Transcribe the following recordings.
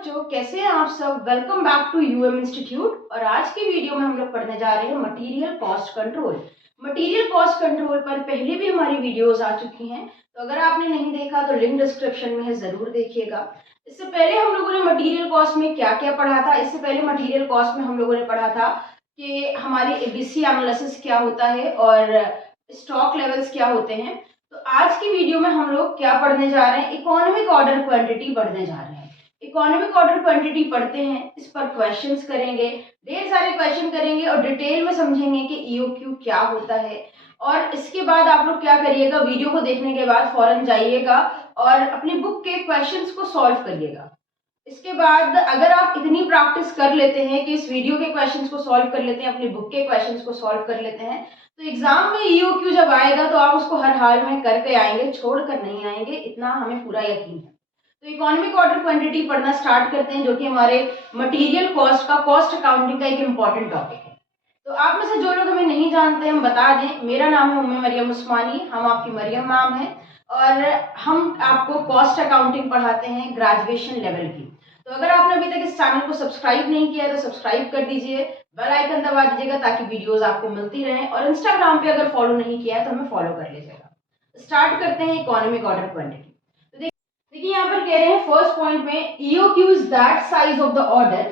बच्चों, कैसे हैं आप सब। Welcome back to UM institute. और आज की वीडियो में हम लोग पढ़ने जा रहे हैं material cost control. Material cost control पर पहले भी हमारी वीडियोस आ चुकी हैं, तो अगर आपने नहीं देखा तो लिंक डिस्क्रिप्शन में है, जरूर देखिएगा। इससे पहले हम लोगों ने मटेरियल कॉस्ट में क्या क्या पढ़ा था। इससे पहले मटेरियल कॉस्ट में हम लोगों ने पढ़ा था कि हमारे एबीसी एनालिसिस क्या होता है और स्टॉक लेवल्स क्या होते हैं। तो आज की वीडियो में हम लोग क्या पढ़ने जा रहे हैं, इकोनॉमिक ऑर्डर क्वांटिटी पढ़ने जा रहे हैं। इकोनॉमिक ऑर्डर क्वांटिटी पढ़ते हैं, इस पर क्वेश्चंस करेंगे, ढेर सारे क्वेश्चन करेंगे और डिटेल में समझेंगे कि ईओक्यू क्या होता है। और इसके बाद आप लोग क्या करिएगा, वीडियो को देखने के बाद फौरन जाइएगा और अपनी बुक के क्वेश्चंस को सॉल्व करिएगा। इसके बाद अगर आप इतनी प्रैक्टिस कर लेते हैं कि इस वीडियो के क्वेश्चंस को सॉल्व कर लेते हैं, अपनी बुक के क्वेश्चंस को सॉल्व कर लेते हैं, तो एग्जाम में ईओक्यू जब आएगा तो आप उसको हर हाल में करके आएंगे, छोड़कर नहीं आएंगे, इतना हमें पूरा यकीन है। तो इकोनॉमिक ऑर्डर क्वांटिटी पढ़ना स्टार्ट करते हैं, जो कि हमारे मटेरियल कॉस्ट का, कॉस्ट अकाउंटिंग का एक इम्पॉर्टेंट टॉपिक है। तो आप में से जो लोग हमें नहीं जानते, हम बता दें, मेरा नाम है उम्मे मरियम उस्मानी, हम आपकी मरियम मैम हैं और हम आपको कॉस्ट अकाउंटिंग पढ़ाते हैं ग्रेजुएशन लेवल की। तो अगर आपने अभी तक इस चैनल को सब्सक्राइब नहीं किया है तो सब्सक्राइब कर दीजिए, बेल आइकन दबा दीजिएगा ताकि वीडियोस आपको मिलती रहें, और इंस्टाग्राम पे अगर फॉलो नहीं किया है तो हमें फॉलो कर लीजिएगा। स्टार्ट करते हैं इकोनॉमिक ऑर्डर क्वांटिटी। देखिए यहाँ पर कह रहे हैं फर्स्ट पॉइंट में, EOQ is that size of the order,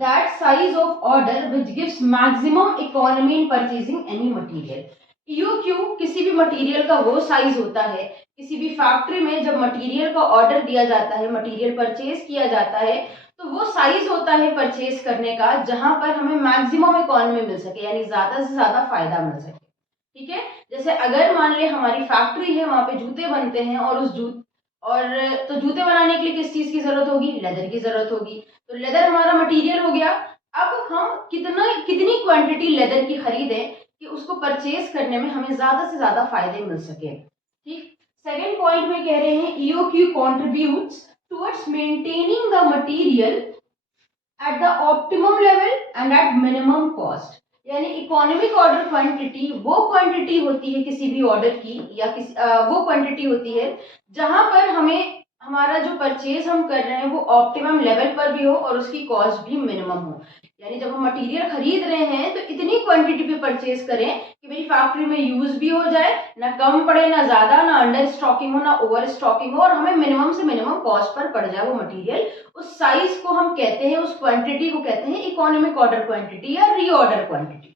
that size of order which gives maximum economy in purchasing any material. EOQ किसी भी मटेरियल का वो साइज होता है, किसी भी फैक्ट्री में जब मटेरियल का ऑर्डर दिया जाता है, मटेरियल परचेज किया जाता है, तो वो साइज होता है परचेज करने का जहां पर हमें मैक्सिमम इकोनॉमी मिल सके, यानी ज्यादा से ज्यादा फायदा मिल सके। ठीक है, जैसे अगर मान ले हमारी फैक्ट्री है, वहां पे जूते बनते हैं और तो जूते बनाने के लिए किस चीज की जरूरत होगी, लेदर की जरूरत होगी। तो लेदर हमारा मटेरियल हो गया। अब हम कितनी क्वांटिटी लेदर की खरीदें कि उसको परचेज करने में हमें ज्यादा से ज्यादा फायदे मिल सके। ठीक, सेकेंड पॉइंट में कह रहे हैं EOQ contributes towards maintaining the material at the optimum level and at minimum cost। यानी इकोनॉमिक ऑर्डर क्वांटिटी वो क्वांटिटी होती है किसी भी ऑर्डर की, या वो क्वांटिटी होती है जहां पर हमें हमारा जो परचेज हम कर रहे हैं वो ऑप्टिमम लेवल पर भी हो और उसकी कॉस्ट भी मिनिमम हो। यानी जब हम मटेरियल खरीद रहे हैं तो इतनी क्वांटिटी पे परचेज करें कि मेरी फैक्ट्री में यूज भी हो जाए, ना कम पड़े, ना ज्यादा, ना अंडर स्टॉकिंग हो, ना ओवर स्टॉकिंग हो, और हमें मिनिमम से मिनिमम कॉस्ट पर पड़ जाए वो मटेरियल। उस साइज को हम कहते हैं, उस क्वांटिटी को कहते हैं इकोनॉमिक ऑर्डर क्वांटिटी या reorder quantity.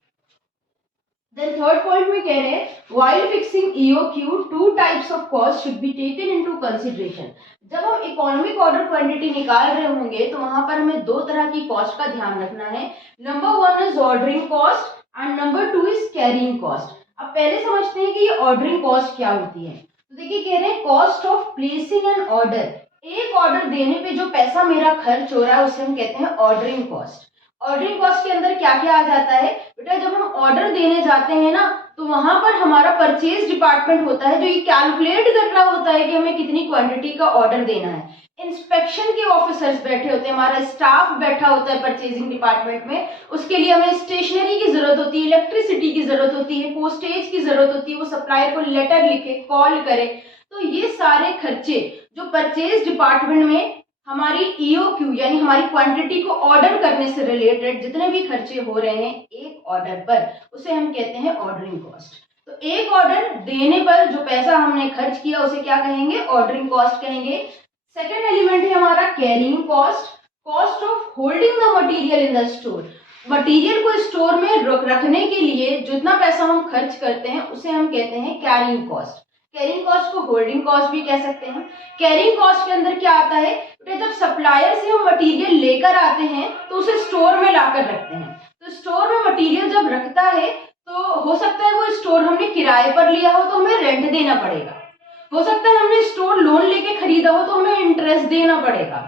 Then third point में कह रहे हैं, while fixing EOQ two types of cost should be taken into consideration। जब हम इकोनॉमिक ऑर्डर क्वांटिटी निकाल रहे होंगे तो वहां पर हमें दो तरह की कॉस्ट का ध्यान रखना है। Number one is ordering cost and number two is carrying cost. अब पहले समझते हैं कि ये ऑर्डरिंग कॉस्ट क्या होती है। तो देखिए कह रहे हैं, cost of placing an order, एक ऑर्डर देने पे जो पैसा मेरा खर्च हो रहा है उसे हम कहते हैं ऑर्डरिंग कॉस्ट। ऑर्डरिंग कॉस्ट के अंदर क्या क्या आ जाता है बेटा, जब हम ऑर्डर देने जाते हैं ना तो वहां पर हमारा परचेज डिपार्टमेंट होता है जो ये कैलकुलेट कर रहा होता है कि हमें कितनी क्वांटिटी का ऑर्डर देना है। इंस्पेक्शन के ऑफिसर्स बैठे होते हैं, हमारा स्टाफ बैठा होता है परचेजिंग डिपार्टमेंट में, उसके लिए हमें स्टेशनरी की जरूरत होती है, इलेक्ट्रिसिटी की जरूरत होती है, पोस्टेज की जरूरत होती है, वो सप्लायर को लेटर लिखे, कॉल करे। तो ये सारे खर्चे जो परचेज डिपार्टमेंट में हमारी EOQ यानी हमारी क्वांटिटी को ऑर्डर करने से रिलेटेड जितने भी खर्चे हो रहे हैं एक ऑर्डर पर, उसे हम कहते हैं ऑर्डरिंग कॉस्ट। तो एक ऑर्डर देने पर जो पैसा हमने खर्च किया उसे क्या कहेंगे, ऑर्डरिंग कॉस्ट कहेंगे। सेकेंड एलिमेंट है हमारा carrying cost, cost of holding the material in the store. Material को स्टोर में रखने के लिए जितना पैसा हम खर्च करते हैं उसे हम कहते हैं कैरिंग कॉस्ट। कैरिंग कॉस्ट को होल्डिंग कॉस्ट भी कह सकते हैं। कैरिंग कॉस्ट के अंदर क्या आता है, जब सप्लायर से हम मटेरियल लेकर आते हैं तो उसे स्टोर में लाकर रखते हैं। तो स्टोर में मटेरियल जब रखता है तो हो सकता है वो स्टोर हमने किराए पर लिया हो तो हमें रेंट देना पड़ेगा, हो सकता है हमने स्टोर लोन लेके खरीदा हो तो हमें इंटरेस्ट देना पड़ेगा,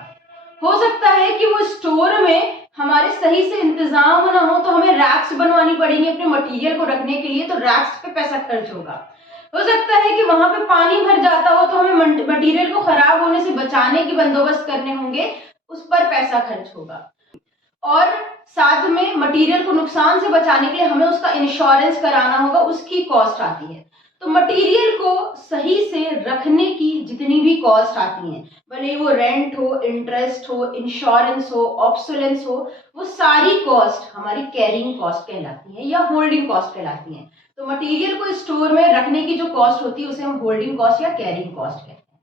हो सकता है कि वो स्टोर में हमारे सही से इंतजाम ना हो तो हमें रैक्स बनवानी पड़ेंगी अपने मटेरियल को रखने के लिए, तो रैक्स पे पैसा खर्च होगा। हो सकता है कि वहां पे पानी भर जाता हो तो हमें मटेरियल को खराब होने से बचाने के बंदोबस्त करने होंगे, उस पर पैसा खर्च होगा। और साथ में मटेरियल को नुकसान से बचाने के लिए हमें उसका इंश्योरेंस कराना होगा, उसकी कॉस्ट आती है। तो मटेरियल को सही से रखने की जितनी भी कॉस्ट आती हैं, भले वो रेंट हो, इंटरेस्ट हो, इंश्योरेंस हो, ऑब्सोलेंस हो, वो सारी कॉस्ट हमारी कैरिंग कॉस्ट कहलाती है या होल्डिंग कॉस्ट कहलाती है। तो मटेरियल को स्टोर में रखने की जो कॉस्ट होती है उसे हम होल्डिंग कॉस्ट या कैरिंग कॉस्ट कहते हैं।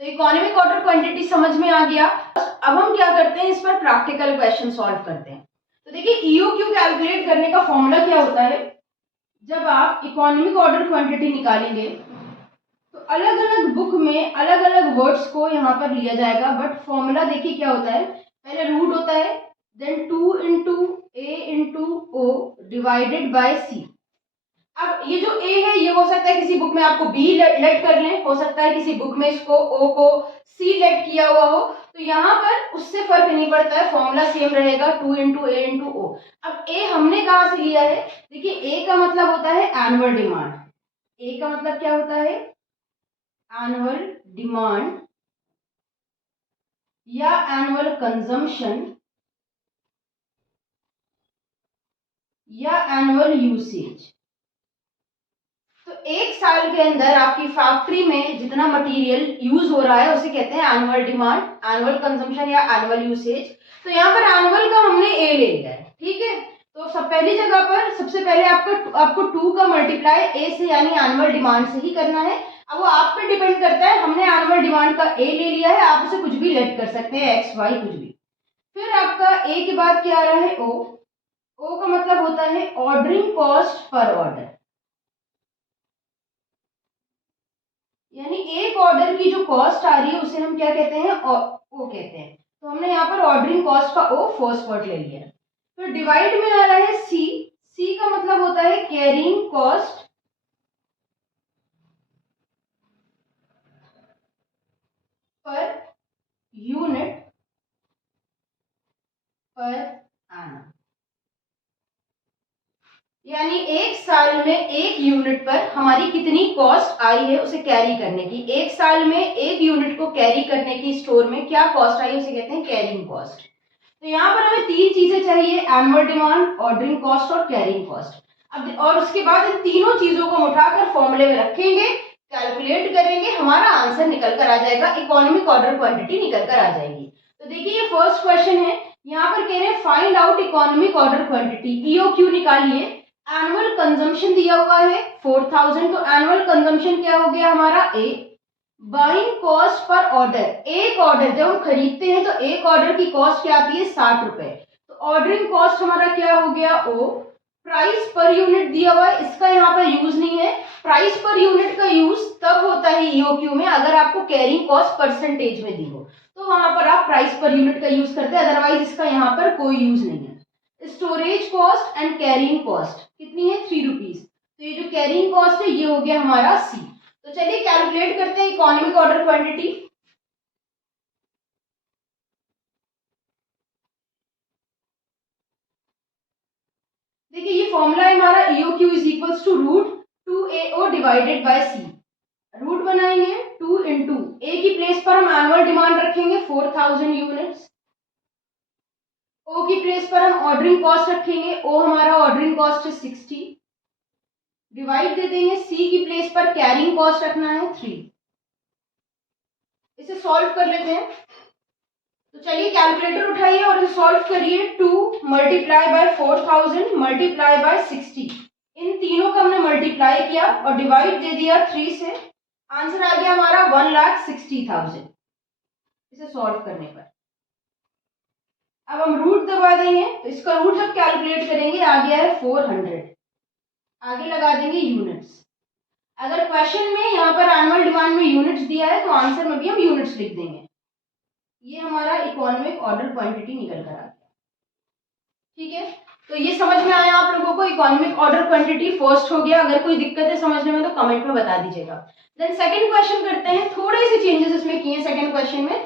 तो इकोनॉमिक ऑर्डर क्वांटिटी समझ में आ गया। अब हम क्या करते हैं, इस पर प्रैक्टिकल क्वेश्चन सॉल्व करते हैं। तो देखिए ईओक्यू कैलकुलेट करने का फॉर्मूला क्या होता है। जब आप इकोनॉमिक ऑर्डर क्वांटिटी निकालेंगे तो अलग अलग बुक में अलग अलग वर्ड्स को यहाँ पर लिया जाएगा, बट फॉर्मूला देखिए क्या होता है। पहले रूट होता है, then 2 into A into O divided by C. अब ये जो ए है ये हो सकता है किसी बुक में आपको बी लेट कर लें, हो सकता है किसी बुक में इसको ओ को सी लेट किया हुआ हो, तो यहाँ पर उससे फर्क नहीं पड़ता है, फॉर्मूला सेम रहेगा 2 इंटू ए इंटू ओ। अब ए हमने कहाँ से लिया है, देखिए ए का मतलब होता है एनुअल डिमांड। ए का मतलब क्या होता है, एनुअल डिमांड या एनुअल कंजम्पशन या एनुअल यूसेज। तो एक साल के अंदर आपकी फैक्ट्री में जितना मटेरियल यूज हो रहा है उसे कहते हैं एनुअल डिमांड, एनुअल कंजम्पशन या एनुअल यूसेज। तो यहाँ पर एनुअल का हमने ए ले लिया है, ठीक है। तो सब पहली जगह पर सबसे पहले आपको 2 का मल्टीप्लाई ए से यानी एनुअल डिमांड से ही करना है। अब वो आप पे डिपेंड करता है, हमने एनुअल डिमांड का ए ले लिया है, आप उसे कुछ भी लेट कर सकते हैं, एक्स वाई कुछ भी। फिर आपका ए के बाद क्या आ रहा है, ओ। ओ का मतलब होता है ऑर्डरिंग कॉस्ट पर ऑर्डर, यानी एक ऑर्डर की जो कॉस्ट आ रही है उसे हम क्या कहते हैं, ओ कहते हैं। तो हमने यहाँ पर ऑर्डरिंग कॉस्ट का ओ फर्स्ट वर्ड ले लिया। तो डिवाइड में आ रहा है सी। सी का मतलब होता है carrying cost per unit per annum, यानी एक साल में एक यूनिट पर हमारी कितनी कॉस्ट आई है उसे कैरी करने की। एक साल में एक यूनिट को कैरी करने की स्टोर में क्या कॉस्ट आई है उसे कहते हैं कैरिंग कॉस्ट। तो यहाँ पर हमें 3 चीजें चाहिए, एनुअल डिमांड, ऑर्डरिंग कॉस्ट और कैरिंग कॉस्ट। अब और उसके बाद इन तीनों चीजों को उठाकर फॉर्मूले में रखेंगे, कैलकुलेट करेंगे, हमारा आंसर निकल कर आ जाएगा, इकोनॉमिक ऑर्डर क्वांटिटी निकल कर आ जाएगी। तो देखिए ये फर्स्ट क्वेश्चन है, यहाँ पर कह रहे हैं find out economic order quantity, EOQ निकालिए। एनुअल कंजम्पशन दिया हुआ है 4000, तो एनुअल कंजम्पशन क्या हो गया हमारा ए। बाइंग कॉस्ट पर ऑर्डर, एक ऑर्डर जब हम खरीदते हैं तो एक ऑर्डर की कॉस्ट क्या आती है 60 रुपए, तो ऑर्डरिंग कॉस्ट हमारा क्या हो गया ओ। प्राइस पर यूनिट दिया हुआ है, इसका यहाँ पर यूज नहीं है। प्राइस पर यूनिट का यूज तब होता है ईओक्यू में अगर आपको कैरिंग कॉस्ट परसेंटेज में दी हो, तो वहां पर आप प्राइस पर यूनिट का यूज करते हैं, अदरवाइज इसका यहाँ पर कोई यूज नहीं है। Storage cost and carrying cost कितनी है 3 रुपीज, तो ये जो कैरिंग कॉस्ट है ये हो गया हमारा सी। तो चलिए कैलकुलेट करते हैं इकोनॉमिक ऑर्डर क्वांटिटी। देखिए ये फॉर्मूला है हमारा EOQ is equals to root 2AO divided by C. Root बनाएंगे 2 इंटू ए की प्लेस पर हम एनुअल डिमांड रखेंगे 4000 यूनिट्स, ओ की प्लेस पर हम ऑर्डरिंग कॉस्ट रखेंगे, ओ हमारा ऑर्डरिंग कॉस्ट है 60, डिवाइड दे देंगे सी की प्लेस पर कैरिंग कॉस्ट रखना है 3। इसे सॉल्व कर लेते हैं। तो चलिए कैलकुलेटर उठाइए और इसे सॉल्व करिए। 2 मल्टीप्लाई बाय 4000 मल्टीप्लाई बाय 60, इन तीनों का हमने मल्टीप्लाई किया और डिवाइड दे दिया 3 से, आंसर आ गया हमारा 1,60,000 इसे सॉल्व करने पर। अब हम रूट दबा देंगे, तो इसका रूट जब कैलकुलेट करेंगे आ गया है 400, आगे लगा देंगे यूनिट्स। अगर क्वेश्चन में यहाँ पर एनुअल डिमांड में यूनिट्स दिया है तो आंसर में भी हम यूनिट्स लिख देंगे। ये हमारा इकोनॉमिक ऑर्डर क्वांटिटी निकल कर आ गया, ठीक है। तो ये समझ में आया आप लोगों को, इकोनॉमिक ऑर्डर क्वांटिटी फर्स्ट हो गया। अगर कोई दिक्कत है समझने में तो कमेंट में बता दीजिएगा। देन सेकंड क्वेश्चन करते हैं, थोड़े से चेंजेस इसमें किए सेकंड क्वेश्चन में।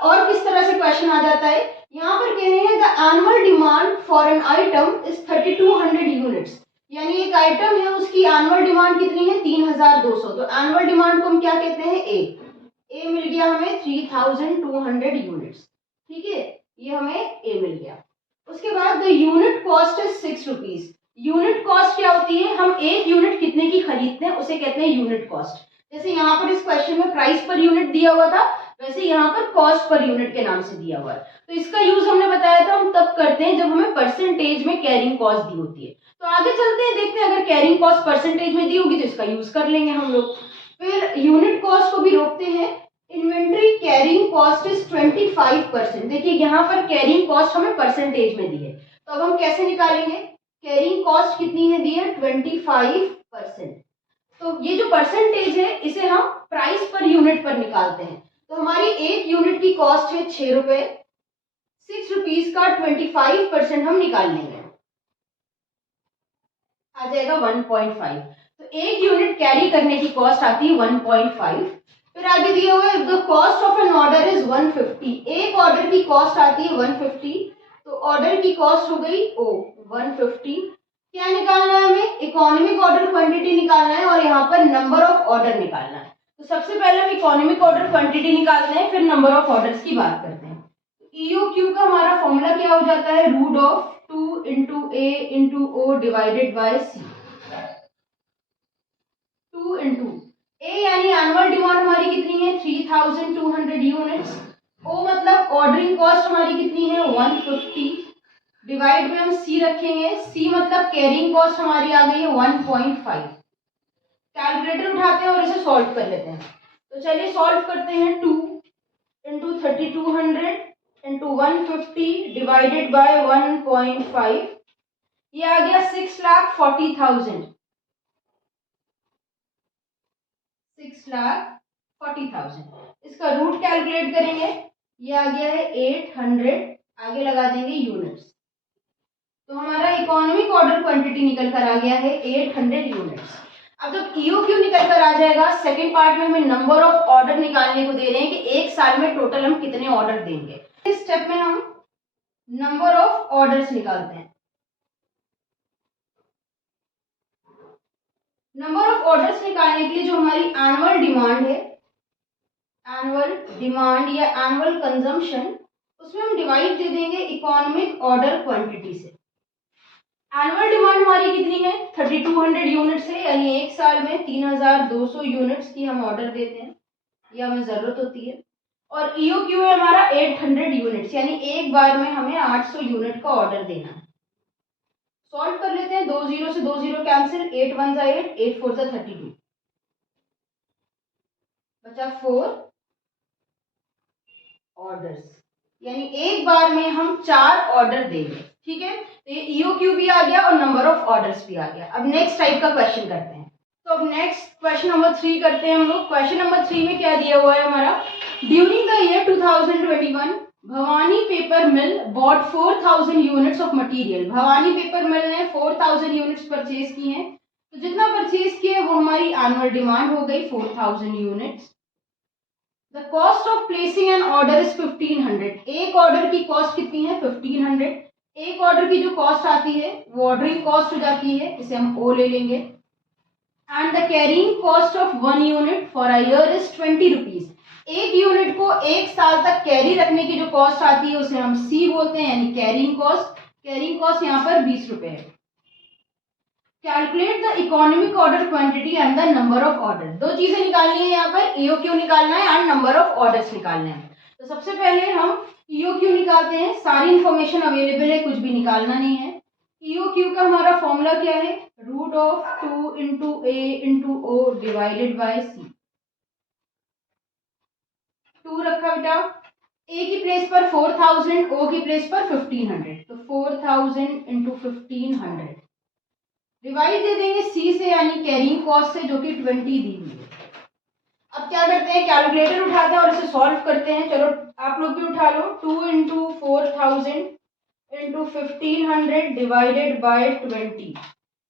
और किस तरह से क्वेश्चन आ जाता है, यहाँ पर कह रहे हैं the annual demand for an item is 3200 units, यानी एक आइटम है उसकी एनुअल डिमांड कितनी है 3200, तो एनुअल डिमांड को हम क्या कहते हैं ए मिल गया हमें 3200 यूनिट्स, ठीक है, ये हमें ए मिल गया। उसके बाद the unit cost is 6 rupees, unit cost क्या होती है, हम एक यूनिट कितने की खरीदते हैं उसे कहते हैं यूनिट कॉस्ट। जैसे यहाँ पर इस क्वेश्चन में प्राइस पर यूनिट दिया हुआ था, वैसे यहाँ पर कॉस्ट पर यूनिट के नाम से दिया हुआ है। तो इसका यूज हमने बताया था हम तब करते हैं जब हमें परसेंटेज में कैरिंग कॉस्ट दी होती है। तो आगे चलते हैं, देखते हैं अगर कैरिंग कॉस्ट परसेंटेज में दी होगी तो इसका यूज कर लेंगे हम लोग। फिर यूनिट कॉस्ट को भी रोकते हैं। Inventory carrying cost is 25%। देखिए यहाँ पर कैरिंग कॉस्ट हमें परसेंटेज में दी है, तो अब हम कैसे निकालेंगे, कैरिंग कॉस्ट कितनी है दी है 25%। तो ये जो परसेंटेज है इसे हम प्राइस पर यूनिट पर निकालते हैं। तो हमारी एक यूनिट की कॉस्ट है 6 रुपए, 6 रुपीज का 25% हम निकाल लेंगे, आ जाएगा 1.5। तो एक यूनिट कैरी करने की कॉस्ट आती है 1.5। फिर आगे दिया हुआ है the cost of an order is 150। एक ऑर्डर की कॉस्ट आती है 150, तो ऑर्डर की कॉस्ट हो गई 150। क्या निकालना है हमें, इकोनॉमिक ऑर्डर क्वांटिटी निकालना है और यहाँ पर नंबर ऑफ ऑर्डर निकालना है। तो सबसे पहले हम इकोनॉमिक ऑर्डर क्वांटिटी निकालते हैं, फिर नंबर ऑफ ऑर्डर्स की बात करते हैं। EOQ का हमारा फॉर्मूला क्या हो जाता है, root of 2 into A into O divided by C. 2 into A यानी एनुअल डिमांड हमारी कितनी है 3200 यूनिट्स, ओ मतलब ऑर्डरिंग कॉस्ट हमारी कितनी है 150, डिवाइड में हम सी रखेंगे, सी मतलब कैरिंग कॉस्ट हमारी आ गई है 1.5। कैलकुलेटर उठाते हैं और इसे सॉल्व कर लेते हैं। तो चलिए सॉल्व करते हैं। 2 इंटू 3200 इंटू 150 डिवाइडेड बाय 1.5, ये आ गया 6,40,000। 6,40,000। इसका रूट कैलकुलेट करेंगे, ये आ गया है 800, आगे लगा देंगे यूनिट्स। तो हमारा इकोनॉमिक ऑर्डर क्वांटिटी निकल कर आ गया है 800 यूनिट्स। अब जब EOQ निकल कर आ जाएगा, सेकंड पार्ट में हमें नंबर ऑफ ऑर्डर निकालने को दे रहे हैं कि एक साल में टोटल हम कितने ऑर्डर देंगे। इस स्टेप में हम नंबर ऑफ ऑर्डर्स निकालते हैं। नंबर ऑफ ऑर्डर्स निकालने के लिए जो हमारी एनुअल डिमांड है, एनुअल डिमांड या एनुअल कंजम्पशन, उसमें हम डिवाइड दे देंगे इकोनॉमिक ऑर्डर क्वांटिटी से। एनुअल डिमांड हमारी कितनी है 3200 यूनिट्स है, यानी एक साल में 3200 यूनिट्स की हम ऑर्डर देते हैं, ये हमें जरूरत होती है। और EOQ है हमारा 800 यूनिट्स, यानी एक बार में हमें 800 यूनिट का ऑर्डर देना है। सॉल्व कर लेते हैं, 2 0 से 2 0 कैंसिल, 8 1 जा 8, 8 4 जा 32, बचा 4 ऑर्डर्स, यानी एक बार में हम 4 ऑर्डर देंगे। ठीक है, तो ये EOQ भी आ गया और नंबर ऑफ ऑर्डर्स भी आ गया। अब नेक्स्ट टाइप का क्वेश्चन करते हैं। तो अब नेक्स्ट क्वेश्चन नंबर 3 करते हैं हम लोग। क्वेश्चन नंबर 3 में क्या दिया हुआ है हमारा, during the year 2021 Bhavani paper mill bought 4000 units of material. Bhavani paper mill ने 4000 यूनिट्स परचेज की हैं, तो जितना परचेज किए वो हमारी एनुअल डिमांड हो गई 4000 units. The cost of placing an order is 1500। एक ऑर्डर की कॉस्ट कितनी है 1500। एक ऑर्डर की जो कॉस्ट आती है वो ऑर्डरिंग कॉस्ट हो जाती है, इसे हम ओ ले लेंगे। And the carrying cost of 1 unit for a year is 20 rupees. एक यूनिट को एक साल तक कैरी रखने की जो कॉस्ट आती है उसे हम सी बोलते हैं, यानी कैरिंग कॉस्ट। कैरिंग कॉस्ट यहाँ पर 20 रुपए है। Calculate the economic order quantity and the number of order. दो चीजें निकालनी है यहाँ पर, EOQ निकालना है एंड नंबर ऑफ ऑर्डर्स निकालना है। तो सबसे पहले हम EOQ निकालते हैं, सारी इंफॉर्मेशन अवेलेबल है, कुछ भी निकालना नहीं है। EOQ का हमारा फॉर्मूला क्या है, root of 2 into A into O divided by C. 2 रखा बेटा, ए की प्लेस पर 4000, ओ की प्लेस पर 1500, तो 4000 इंटू 1500 डिवाइड दे देंगे सी से, यानी कैरिंग कॉस्ट से, जो कि 20 दी हुई है। अब क्या करते हैं, कैलकुलेटर उठाते हैं और इसे सॉल्व करते हैं। चलो आप लोग भी उठा लो। 2 इंटू 4000 इंटू 1500 डिवाइडेड बाय 20,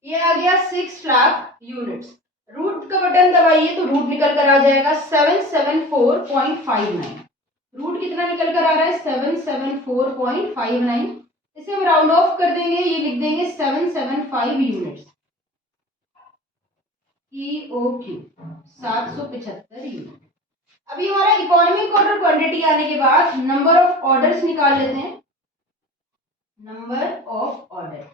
ये आ गया 6 लाख यूनिट्स। रूट का बटन दबाइए तो रूट निकल कर आ जाएगा 774.59। रूट कितना निकल कर आ रहा है 774.59। इसे हम राउंड ऑफ कर देंगे, ये लिख देंगे 775 यूनिट्स। EOQ 775 unit. अभी हमारा इकोनॉमिक ऑर्डर क्वांटिटी आने के बाद नंबर ऑफ ऑर्डर्स निकाल लेते हैं। नंबर ऑफ ऑर्डर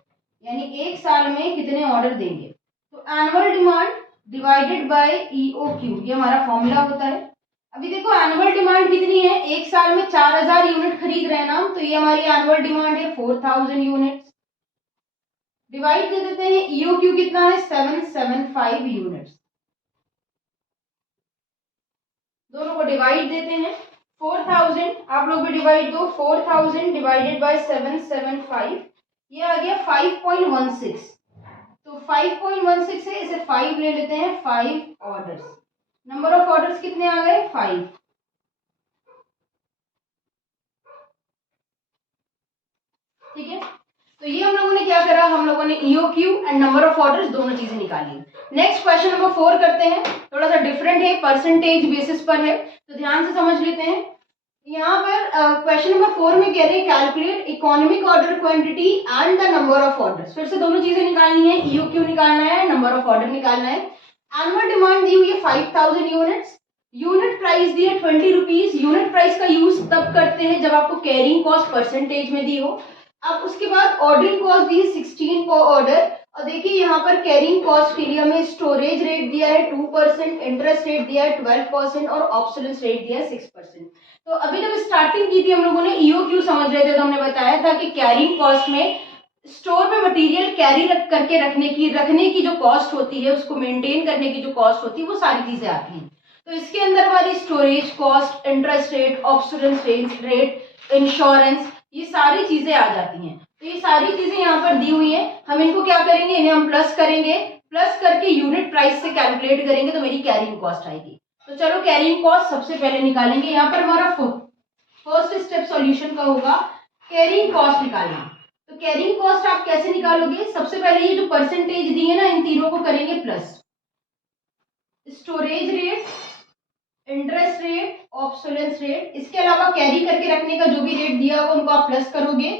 यानी एक साल में कितने ऑर्डर देंगे। तो annual demand divided by EOQ, ये हमारा फॉर्मूला होता है। अभी देखो एनुअल डिमांड कितनी है, एक साल में 4000 यूनिट खरीद रहे हैं ना, तो ये हमारी एनुअल डिमांड है 4000 यूनिट्स। डिवाइड दे देते हैं, EOQ कितना है 775 यूनिट्स। दोनों को डिवाइड देते हैं, 4000 आप लोग भी डिवाइड दो, 4000 डिवाइडेड बाय 775, ये आ गया 5.16। तो 5.16 है, इसे 5 ले लेते हैं, 5 ऑर्डर्स। नंबर ऑफ ऑर्डर्स कितने आ गए 5। ठीक है, तो ये हम लोगों ने क्या करा, हम लोगों ने EOQ and number of orders दोनों चीजें निकाली। नेक्स्ट क्वेश्चन नंबर 4 करते हैं, थोड़ा सा डिफरेंट है, परसेंटेज बेसिस पर है, तो ध्यान से समझ लेते हैं। यहाँ पर क्वेश्चन नंबर 4 में कह रहे हैं calculate economic order quantity and the number of orders. फिर से दोनों चीजें निकालनी है, EOQ निकालना है, नंबर ऑफ ऑर्डर निकालना है। एनुअल डिमांड दी हुई है 5000 यूनिट्स, यूनिट प्राइस दी है 20 रुपीज। यूनिट प्राइस का यूज तब करते हैं जब आपको कैरिंग कॉस्ट परसेंटेज में दी हो। अब उसके बाद ऑर्डरिंग कॉस्ट दी है 16 पर ऑर्डर, और देखिए यहाँ पर कैरिंग कॉस्ट के लिए हमें स्टोरेज रेट दिया है 2%, इंटरेस्ट रेट दिया है 12% और ऑब्सोलेंस रेट दिया है 6%। तो अभी जब स्टार्टिंग की थी हम लोगों ने EOQ समझ रहे थे, तो हमने बताया था कि कैरिंग कॉस्ट में स्टोर पे मटेरियल कैरी करके रखने की जो कॉस्ट होती है, उसको मेंटेन करने की जो कॉस्ट होती है, वो सारी चीजें आती हैं। तो इसके अंदर हमारी storage cost, interest rate, obsolescence rate, insurance, ये सारी चीजें आ जाती हैं। तो ये सारी चीजें यहाँ पर दी हुई हैं, हम इनको क्या करेंगे, इन्हें हम प्लस करेंगे, प्लस करके यूनिट प्राइस से कैलकुलेट करेंगे तो मेरी कैरिंग कॉस्ट आएगी। तो चलो कैरिंग कॉस्ट सबसे पहले निकालेंगे। यहाँ पर हमारा फर्स्ट स्टेप सॉल्यूशन का होगा कैरिंग कॉस्ट निकालना। तो कैरिंग कॉस्ट आप कैसे निकालोगे, सबसे पहले ये जो परसेंटेज दी है ना, इन तीनों को करेंगे plus, storage rate, interest rate, obsolescence rate, इसके अलावा कैरी करके रखने का जो भी रेट दिया होगा उनको आप प्लस करोगे,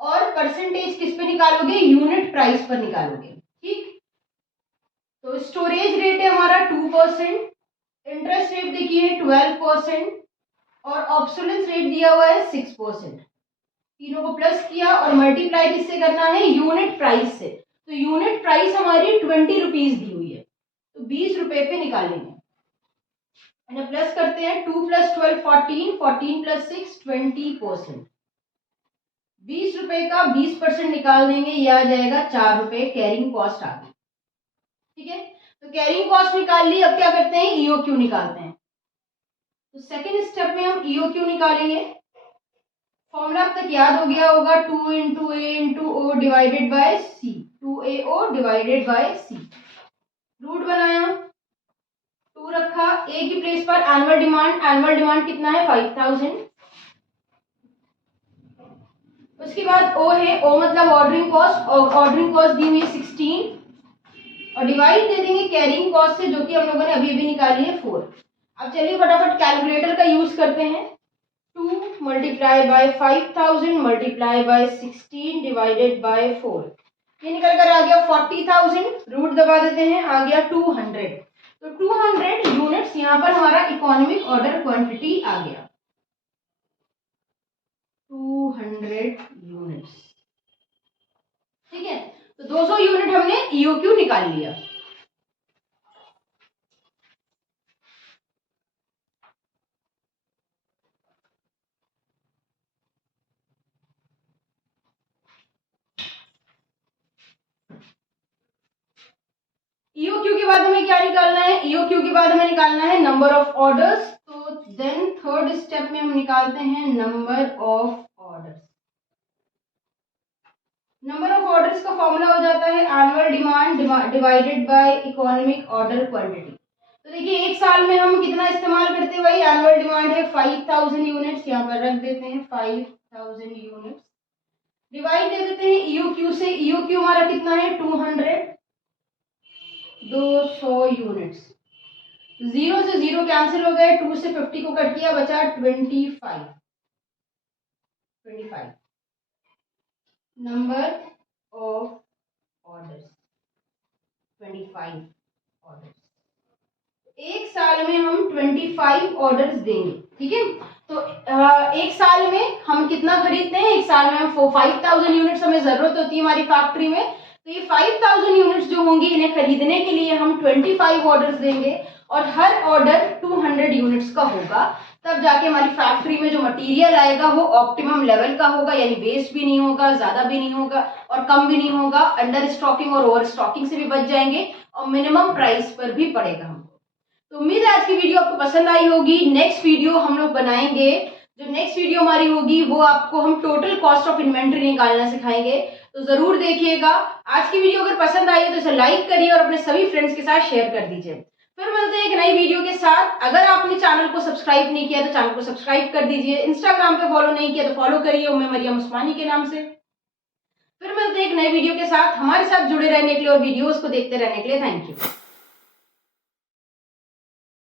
और परसेंटेज किस पे निकालोगे, यूनिट प्राइस पर निकालोगे। ठीक, तो स्टोरेज रेट है हमारा 2%, इंटरेस्ट रेट देखिए 12% और ऑब्सोलेंस रेट दिया हुआ है 6%। तीनों को प्लस किया और मल्टीप्लाई किससे करना है, यूनिट प्राइस से। तो यूनिट प्राइस हमारी 20 रुपीज दी हुई है, तो 20 रुपए पे निकालेंगे। प्लस करते हैं, 2 + 12 14, 14 + 6 20%। 20 रुपए का 20% निकाल देंगे, ये आ जाएगा 4 रुपए, कैरिंग कॉस्ट आ गई। ठीक है, तो कैरिंग कॉस्ट निकाल ली। अब क्या करते हैं, EOQ निकालते हैं। तो सेकेंड स्टेप में हम EOQ निकालेंगे। फॉर्मूला अब तक याद हो गया होगा, 2 × A × O divided by C, 2AO divided by C। Root बनाया, 2 रखा, A की प्लेस पर एनुअल डिमांड कितना है 5000। उसके बाद O है, O मतलब ऑर्डरिंग कॉस्ट, और ऑर्डरिंग कॉस्ट दी हुई है 16, और डिवाइड दे देंगे कैरिंग कॉस्ट से, जो कि हम लोगों ने अभी अभी निकाली है 4। अब चलिए फटाफट कैलकुलेटर का यूज करते हैं। 2 × 5000 × 16 डिवाइडेड बाय 4, ये निकल कर आ गया 40,000। रूट दबा देते हैं, आ गया 200। तो 200 यूनिट्स यहाँ पर हमारा इकोनॉमिक ऑर्डर क्वांटिटी आ गया, 200 यूनिट्स। ठीक है, तो 200 यूनिट हमने EOQ निकाल लिया। EOQ के बाद हमें क्या निकालना है, EOQ के बाद हमें निकालना है नंबर ऑफ ऑर्डर्स। तो देन थर्ड स्टेप में हम निकालते हैं number of orders. Number of orders का फॉर्मूला हो जाता है annual demand divided by economic order quantity. तो देखिए एक साल में हम कितना इस्तेमाल करते हैं भाई, एनुअल डिमांड है 5000 यूनिट्स, यहाँ पर रख देते हैं 5000 यूनिट्स। डिवाइड दे देते हैं EOQ से, EOQ हमारा कितना है 200 यूनिट्स। 0 से 0 कैंसिल हो गए, 2 से 50 को कट किया, बचा 25। Number of orders 25 orders. एक साल में हम 25 ऑर्डर्स देंगे। ठीक है, तो एक साल में हम कितना खरीदते हैं, एक साल में हम 5000 यूनिट्स हमें जरूरत होती है हमारी फैक्ट्री में, तो ये 5000 यूनिट्स जो होंगी इन्हें खरीदने के लिए हम 25 ऑर्डर्स देंगे और हर ऑर्डर 200 यूनिट्स का होगा। तब जाके हमारी फैक्ट्री में जो मटेरियल आएगा वो ऑप्टिमम लेवल का होगा, यानी वेस्ट भी नहीं होगा, ज्यादा भी नहीं होगा और कम भी नहीं होगा। अंडर स्टॉकिंग और ओवर स्टॉकिंग से भी बच जाएंगे और मिनिमम प्राइस पर भी पड़ेगा हमको। तो उम्मीद है आज की वीडियो आपको पसंद आई होगी। नेक्स्ट वीडियो हम लोग बनाएंगे, जो नेक्स्ट वीडियो हमारी होगी वो आपको हम टोटल कॉस्ट ऑफ इन्वेंट्री निकालना सिखाएंगे, तो जरूर देखिएगा। आज की वीडियो अगर पसंद आई है तो इसे लाइक करिए और अपने सभी फ्रेंड्स के साथ शेयर कर दीजिए। फिर मिलते हैं एक नई वीडियो के साथ। अगर आपने चैनल को सब्सक्राइब नहीं किया तो चैनल को सब्सक्राइब कर दीजिए। इंस्टाग्राम पे फॉलो नहीं किया तो फॉलो करिए उम्मे मरियम उस्मानी के नाम से। फिर मिलते हैं एक नए वीडियो के साथ। हमारे साथ जुड़े रहने के लिए और वीडियोस को देखते रहने के लिए थैंक यू।